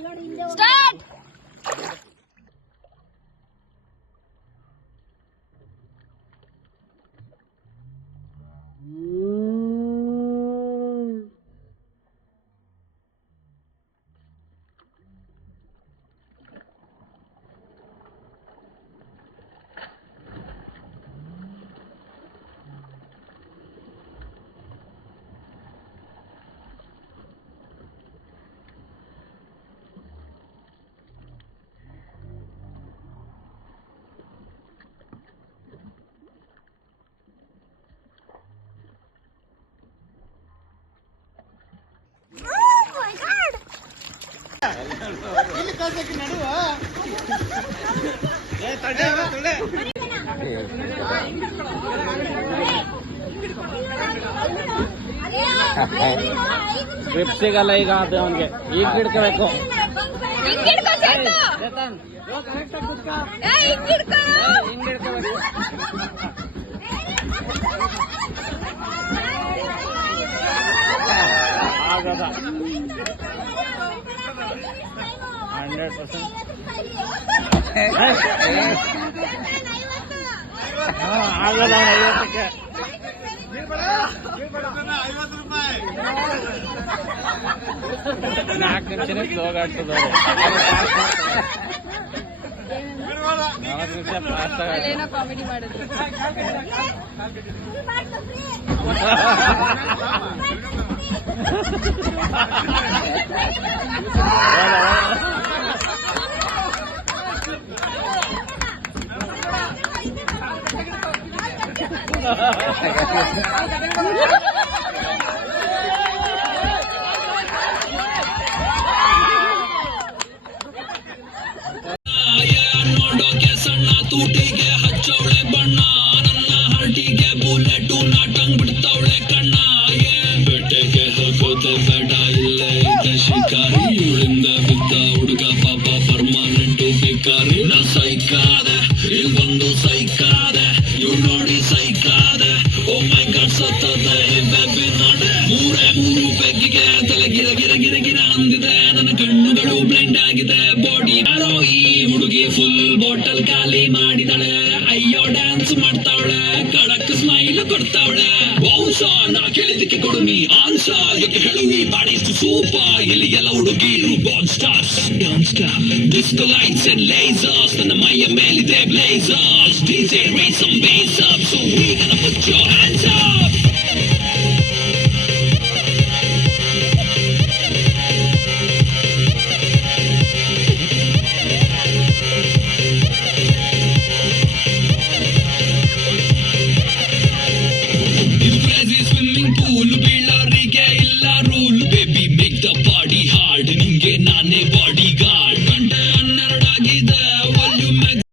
Start. Grip ಸಿಗಲ್ಲ ಈಗ ಅದು ಅವನಿಗೆ. ಈಗ ಹಿಡ್ಕೋಬೇಕು. ಆಗದ 100%. ಆಗದ 50ಕ್ಕೆ. ನಾಲ್ಕು ನಿಮಿಷನೇ ಹೋಗಾಡ್ತದ. 4 ನಿಮಿಷ ಫಾಸ್ಟ್ ಆಗಿ ಕಾಮಿಡಿ ಮಾಡಿದ್ರು. ನೋಡೋಕೆ ಸಣ್ಣ ತೂಟಿಗೆ ಹಚ್ಚವಳೆ ಬಣ್ಣ, ನನ್ನ ಹರ್ಟಿಗೆ ಬುಲೆಟು ನಾಟಂಗ್ ಬಿಡ್ತಾವಳೆ ಕಣ್ಣ. ಬೆಟ್ಟೆಗೆ ಹೋಗೋದೆ ಬೇಡ, ಇಲ್ಲೇ ಇದೆ ಶಿಕಾರಿ. ಇವಳಿಂದ ಬಿದ್ದ ಹುಡುಗ ಪಾಪ ಪರ್ಮನೆಂಟು ಬೇಕಾರಿ. ನಾ ಸೈಕಾದೆ, ಇಲ್ ಬಂದು ಸೈಕಾದೆ, ಇವ್ ನೋಡಿ ಸೈಕಾದೆ. ಓ ಮೈ ಗಾಡ್ ಸತ್ತದೆ ಬೇಬಿ ನೋಡೆ. 3 ಬೆಗ್ಗಿಗೆ ತಲೆ ಗಿರ ಗಿರ ಗಿರ ಗಿರ ಅಂದಿದೆ. ನನ್ನ ಕಣ್ಣುಗಳು ಬ್ಲೈಂಡ್ ಆಗಿದೆ. ಬಾಡಿ ಯಾರೋ ಈ ಹುಡುಗಿ ಫುಲ್ ಬಾಟಲ್ ಖಾಲಿ ಮಾಡಿದಳೆ. ಅಯ್ಯೋ ಡ್ಯಾನ್ಸ್ ಮಾಡ್ತಾವಳೆ, ಕಡಕ್ ಸ್ಮೈಲ್ ಕೊಡ್ತಾವಳೆ. ಬೌನ್ಸ ನಾ ಕೇಳಿದಕ್ಕೆ ಕೊಡು ನೀ ಆನ್ಸ, ಯಾಕೆ ಹೇಳು ಈ ಬಾಡಿ ಸೂಪ. ಇಲ್ಲಿ ಎಲ್ಲ ಹುಡುಗಿರು ಬಾನ್ ಸ್ಟಾರ್ಸ್, don star, disco lights and lasers. ನನ್ನ ಮೈಯ ಮೇಲಿದೆ blazers. DJ raise some bass up, so we gonna put your hands up. ಇದು crazy swimming pool, ಬೀಳೋರಿಗೆ ಇಲ್ಲ rule. Baby make the body hard, ನಿಂಗೆ ನಾನೇ